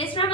अस्सलाम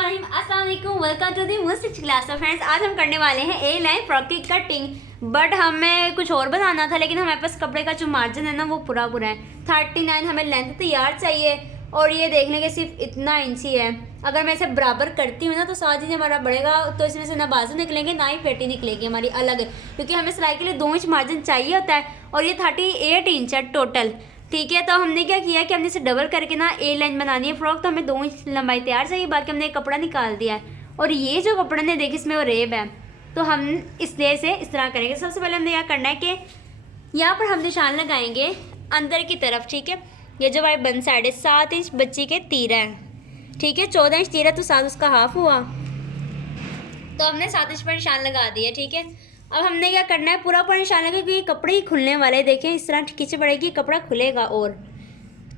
वालेकुम, welcome to the मुस्टिच क्लास। फ्रेंड्स, आज हम करने वाले हैं ए लाइन फ्रॉक की कटिंग। बट हमें कुछ और बनाना था, लेकिन हमारे पास कपड़े का जो मार्जिन है ना वो पूरा है। 39 हमें लेंथ तैयार चाहिए और ये देखने के सिर्फ इतना इंच ही है। अगर मैं इसे बराबर करती हूँ ना तो 7 इंच हमारा बढ़ेगा, तो इसमें से ना बाजू निकलेंगे ना ही पेटी निकलेगी हमारी अलग, क्योंकि हमें सिलाई के लिए 2 इंच मार्जिन चाहिए होता है और ये 38 इंच है टोटल। ठीक है, तो हमने क्या किया कि हमने इसे डबल करके ना ए लाइन बनानी है फ्रॉक, तो हमें 2 इंच लंबाई तैयार चाहिए। बाकी हमने कपड़ा निकाल दिया है और ये जो कपड़ा ने देखिए इसमें वो रेब है, तो हम इसलिए से इस तरह करेंगे। सबसे पहले हमने क्या करना है कि यहाँ पर हम निशान लगाएंगे अंदर की तरफ। ठीक है, ये जो हमारे बन साइड है 7 इंच बच्ची के तीरा है। ठीक है, 14 इंच तीरा तो 7 उसका हाफ हुआ, तो हमने 7 इंच पर निशान लगा दिया। ठीक है, अब हमने क्या करना है, पूरा पूरा निशान लगा, क्योंकि कपड़े ही खुलने वाले देखें इस तरह खींच पड़ेगी, कपड़ा खुलेगा। और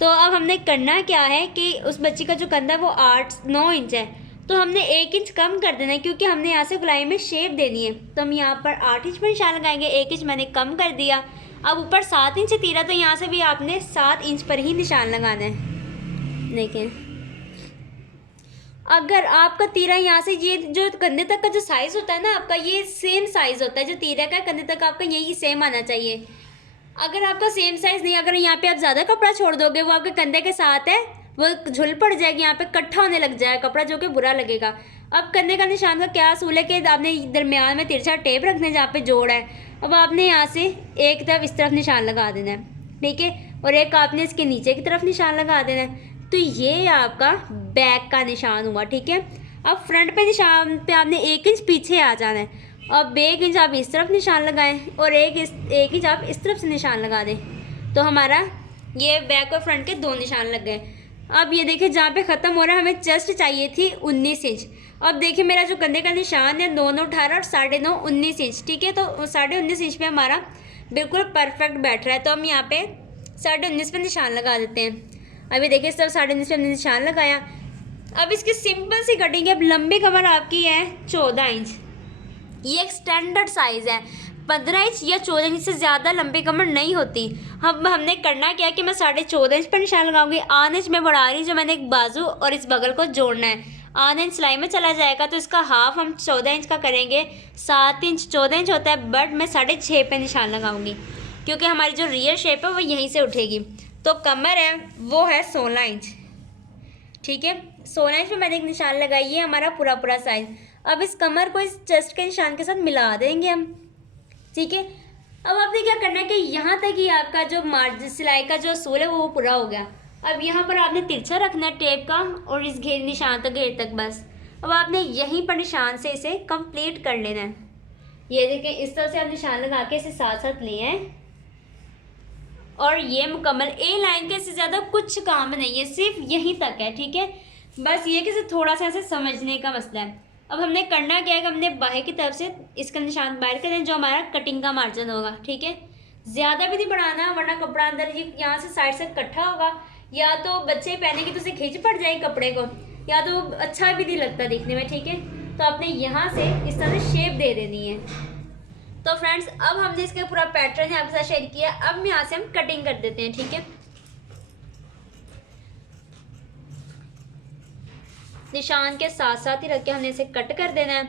तो अब हमने करना क्या है कि उस बच्ची का जो कंधा है वो 8-9 इंच है, तो हमने 1 इंच कम कर देना है, क्योंकि हमने यहाँ से गुलाई में शेप देनी है। तो हम यहाँ पर 8 इंच पर निशान लगाएंगे, 1 इंच मैंने कम कर दिया। अब ऊपर 7 इंच तीरा, तो यहाँ से भी आपने 7 इंच पर ही निशान लगाना है। देखें, अगर आपका तीरा यहाँ से ये जो कंधे तक का जो साइज होता है ना आपका, ये सेम साइज होता है जो तीरा का कंधे तक आपका यही सेम आना चाहिए। अगर आपका सेम साइज नहीं, अगर यहाँ पे आप ज़्यादा कपड़ा छोड़ दोगे, वो आपके कंधे के साथ है, वो झुल पड़ जाएगी, यहाँ पे इकट्ठा होने लग जाएगा कपड़ा, जो कि बुरा लगेगा। अब कंधे का निशान का क्या असूल है कि आपने दरमियान में तिरछा टेप रखना है जहाँ पे जोड़ है। अब आपने यहाँ से एक तरफ इस तरफ निशान लगा देना है, ठीक है, और एक आपने इसके नीचे की तरफ निशान लगा देना है। तो ये आपका बैक का निशान हुआ। ठीक है, अब फ्रंट पे निशान पे आपने 1 इंच पीछे आ जाना है। अब 1 इंच आप इस तरफ निशान लगाएं और 1 इंच आप इस तरफ से निशान लगा दें, तो हमारा ये बैक और फ्रंट के 2 निशान लग गए। अब ये देखिए जहाँ पे ख़त्म हो रहा है, हमें चेस्ट चाहिए थी 19 इंच। अब देखिए मेरा जो कंधे का निशान है 9-9 18 और 9.5 19 इंच। ठीक है, तो 19.5 इंच पे हमारा बिल्कुल परफेक्ट बैठ रहा है, तो हम यहाँ पे 19.5 पे निशान लगा देते हैं। अभी देखिए सब 19.5 पे हमने निशान लगाया। अब इसकी सिंपल सी कटिंग है। अब लंबी कमर आपकी है 14 इंच, ये एक स्टैंडर्ड साइज़ है। 15 इंच या 14 इंच से ज़्यादा लंबी कमर नहीं होती। हमने करना क्या है कि मैं 14.5 इंच पर निशान लगाऊंगी। 8 इंच में बढ़ा रही हूँ, जो मैंने एक बाजू और इस बगल को जोड़ना है। 8 इंच सिलाई में चला जाएगा, तो इसका हाफ हम 14 इंच का करेंगे। 7 इंच 14 इंच होता है, बट मैं 6.5 पे निशान लगाऊंगी, क्योंकि हमारी जो रियल शेप है वो यहीं से उठेगी। तो कमर है वो है 16 इंच। ठीक है, 16 इंच में मैंने एक निशान लगाई, ये हमारा पूरा पूरा साइज। अब इस कमर को इस चेस्ट के निशान के साथ मिला देंगे हम। ठीक है, अब आपने क्या करना है कि यहाँ तक ही आपका जो मार्जिन सिलाई का जो असूल है वो पूरा हो गया। अब यहाँ पर आपने तिरछा रखना है टेप का, और इस घेर निशान तक घेर तक बस। अब आपने यहीं पर निशान से इसे कंप्लीट कर लेना है। ये देखें इस तरह से आप निशान लगा के इसे साथ साथ लिए हैं, और ये मुकम्मल ए लाइन के। इससे ज़्यादा कुछ काम नहीं है, सिर्फ यहीं तक है। ठीक है, बस ये कि थोड़ा सा ऐसे समझने का मसला है। अब हमने करना क्या है कि हमने बाहर की तरफ से इसका निशान बाहर करें, जो हमारा कटिंग का मार्जिन होगा। ठीक है, ज़्यादा भी नहीं बढ़ाना, वरना कपड़ा अंदर ये यहाँ से साइड से इकट्ठा होगा, या तो बच्चे पहनेंगे तो उसे खींच पड़ जाएगी कपड़े को, या तो अच्छा भी नहीं लगता दिखने में। ठीक है, तो आपने यहाँ से इस तरह से शेप दे देनी है। तो फ्रेंड्स, अब हमने इसका पूरा पैटर्न आपके साथ शेयर किया। अब यहाँ से हम कटिंग कर देते हैं। ठीक है, निशान के साथ साथ ही रख के हमने इसे कट कर देना है,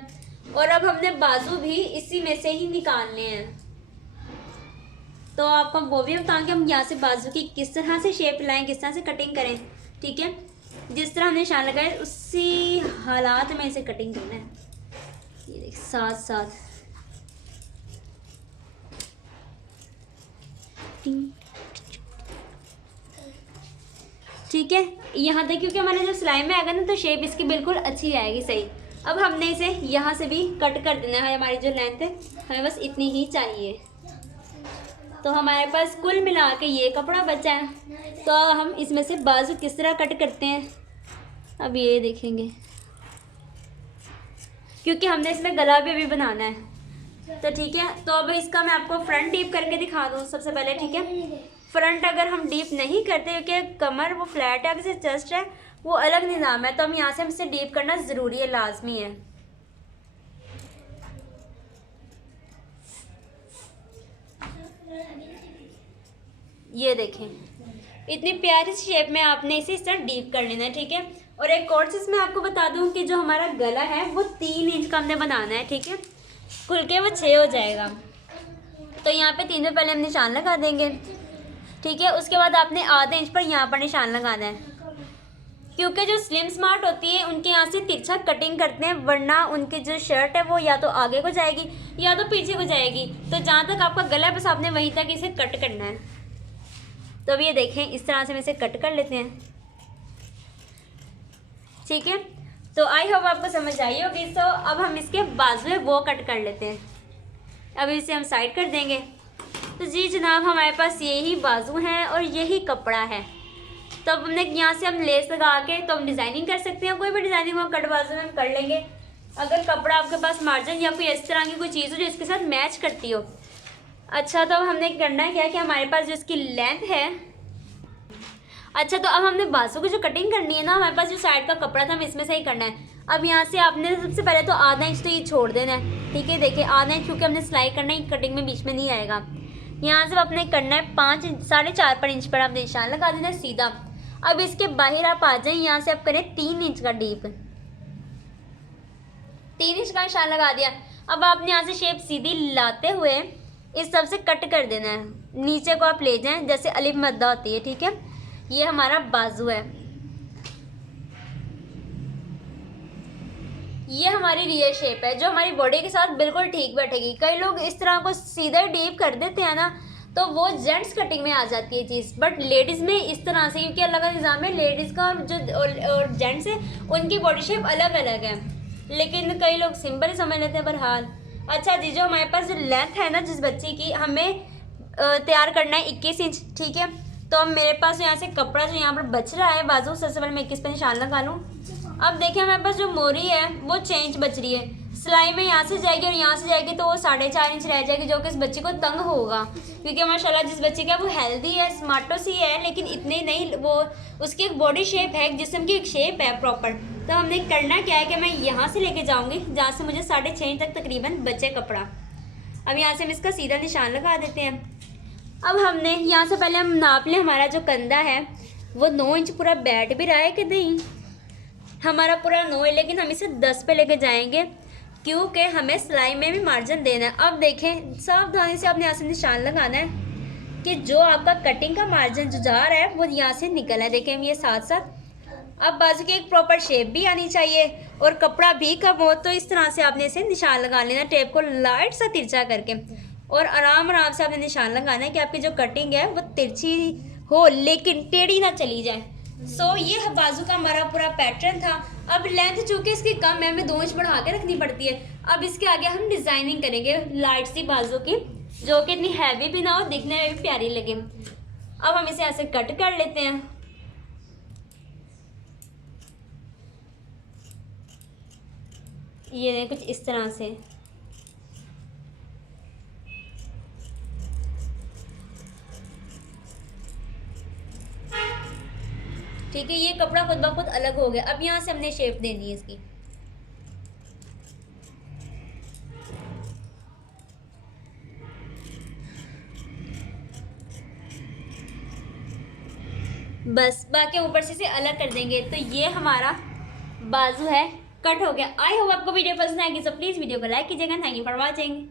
और अब हमने बाजू भी इसी में से ही निकालने हैं। तो आपको वो भी बताऊँ कि हम यहाँ से बाजू की किस तरह से शेप लाएं, किस तरह से कटिंग करें। ठीक है, जिस तरह हमने निशान लगाए उसी हालात में इसे कटिंग करना है। ये देख साथ साथ ठीक है, यहाँ तक, क्योंकि हमारे जब सिलाई में आएगा ना तो शेप इसकी बिल्कुल अच्छी आएगी सही। अब हमने इसे यहाँ से भी कट कर देना है। हमारी जो लेंथ है हमें बस इतनी ही चाहिए, तो हमारे पास कुल मिला के ये कपड़ा बचा है। तो हम इसमें से बाजू किस तरह कट करते हैं अब ये देखेंगे, क्योंकि हमने इसमें गला भी बनाना है। तो ठीक है, तो अब इसका मैं आपको फ्रंट डीप करके दिखा दूँ सबसे पहले। ठीक है, फ्रंट अगर हम डीप नहीं करते, क्योंकि कमर वो फ्लैट है, अगर चेस्ट है वो अलग निज़ाम है, तो हम यहाँ से हमसे डीप करना ज़रूरी है, लाजमी है। ये देखें इतनी प्यारी सी शेप में आपने इसे इस तरह डीप कर लेना है। ठीक है, और एक और चीज़ मैं आपको बता दूं कि जो हमारा गला है वो 3 इंच का हमने बनाना है, ठीक है। खुल के वो 6 हो जाएगा। तो यहाँ पे 3 में पहले हम निशान लगा देंगे, ठीक है। उसके बाद आपने आधे इंच पर यहाँ पर निशान लगाना है, क्योंकि जो स्लिम स्मार्ट होती है उनके यहाँ से तिरछा कटिंग करते हैं, वरना उनकी जो शर्ट है वो या तो आगे को जाएगी या तो पीछे को जाएगी। तो जहाँ तक आपका गला है बस आपने वहीं तक इसे कट करना है। तो अब ये देखें, इस तरह से हम इसे कट कर लेते हैं, ठीक है। तो आई होप आपको समझ आई होगी। तो अब हम इसके बाजू वो कट कर लेते हैं। अब इसे हम साइड कर देंगे। तो जी जनाब, हमारे पास यही बाजू हैं और यही कपड़ा है। तो अब हमने यहाँ से हम लेस लगा के तो हम डिज़ाइनिंग कर सकते हैं, कोई भी डिज़ाइनिंग हम कट बाजू में हम कर लेंगे। अगर कपड़ा आपके पास मार्जिन या कोई इस तरह की कोई चीज़ हो जो इसके साथ मैच करती हो। अच्छा, तो अब हमने करना क्या है कि हमारे पास जो इसकी लेंथ है, अच्छा तो अब हमने बाजू की जो कटिंग करनी है ना, हमारे पास जो साइड का कपड़ा था हमें इसमें से ही करना है। अब यहाँ से आपने सबसे पहले तो आधा इंच तो ये छोड़ देना है, ठीक है। देखिए आधा इंच, क्योंकि हमने सिलाई करना है, कटिंग में बीच में नहीं आएगा। यहाँ से अपने करना है 5 4.5 इंच पर आपने निशान लगा देना है सीधा। अब इसके बाहर आप आ जाए, यहाँ से आप करें 3 इंच का डीप, 3 इंच का निशान लगा दिया। अब आपने यहाँ से शेप सीधी लाते हुए इस तरफ से कट कर देना है, नीचे को आप ले जाएं जैसे अलिफ मद्दा होती है, ठीक है। ये हमारा बाजू है, ये हमारी रियल शेप है जो हमारी बॉडी के साथ बिल्कुल ठीक बैठेगी। कई लोग इस तरह को सीधा डीप कर देते हैं ना, तो वो जेंट्स कटिंग में आ जाती है चीज़, बट लेडीज़ में इस तरह से, क्योंकि अल्लाह का निज़ाम है, लेडीज़ का और जेंट्स है उनकी बॉडी शेप अलग अलग है। लेकिन कई लोग सिंपल ही समझ लेते हैं बहरहाल। अच्छा जी, जो हमारे पास जो लेंथ है ना जिस बच्ची की, हमें तैयार करना है 21 इंच, ठीक है। तो अब मेरे पास यहाँ से कपड़ा जो यहाँ पर बच रहा है बाजू, सबसे पहले मैं 21 पे निशान लगा लूँ। अब देखिए हमारे पास जो मोरी है वो 6 इंच बच रही है। सिलाई में यहाँ से जाएगी और यहाँ से जाएगी तो वो 4.5 इंच रह जाएगी, जो कि इस बच्ची को तंग होगा। क्योंकि माशाल्लाह जिस बच्ची का वो हेल्दी है, स्मार्टो सी है, लेकिन इतने नहीं, वो उसकी एक बॉडी शेप है, जिस्म की एक शेप है प्रॉपर। तो हमने करना क्या है कि मैं यहाँ से लेके जाऊँगी जहाँ से मुझे 6.5 इंच तक तकरीबन बचे कपड़ा। अब यहाँ से हम इसका सीधा निशान लगा देते हैं। अब हमने यहाँ से पहले हम नाप लें, हमारा जो कंधा है वो 9 इंच पूरा बैठ भी रहा है कि नहीं। हमारा पूरा 9 है, लेकिन हम इसे 10 पे लेके जाएंगे क्योंकि हमें सिलाई में भी मार्जिन देना है। अब देखें, सावधानी से आपने यहाँ से निशान लगाना है कि जो आपका कटिंग का मार्जिन जो जा रहा है वो यहाँ से निकल है। देखें हम ये साथ साथ। अब बाजू की एक प्रॉपर शेप भी आनी चाहिए और कपड़ा भी कम हो, तो इस तरह से आपने इसे निशान लगा लेना, टेप को लाइट सा तिरछा करके, और आराम आराम से आपने निशान लगाना है कि आपकी जो कटिंग है वो तिरछी हो लेकिन टेढ़ी ना चली जाए। सो ये बाजू का हमारा पूरा पैटर्न था। अब लेंथ चूँकि इसकी कम है, हमें 2 इंच बढ़ा के रखनी पड़ती है। अब इसके आगे हम डिज़ाइनिंग करेंगे लाइट सी बाजू की, जो कि इतनी हैवी भी ना हो, दिखने में भी प्यारी लगे। अब हम इसे ऐसे कट कर लेते हैं। ये कुछ इस तरह से, ठीक है। ये कपड़ा खुद ब खुद अलग हो गया। अब यहाँ से हमने शेप देनी है इसकी। बस बाकी ऊपर से इसे अलग कर देंगे। तो ये हमारा बाजू है, कट हो गया। आई होप आपको वीडियो पसंद आएगी, सो प्लीज़ वीडियो को लाइक कीजिएगा। Thank you for watching.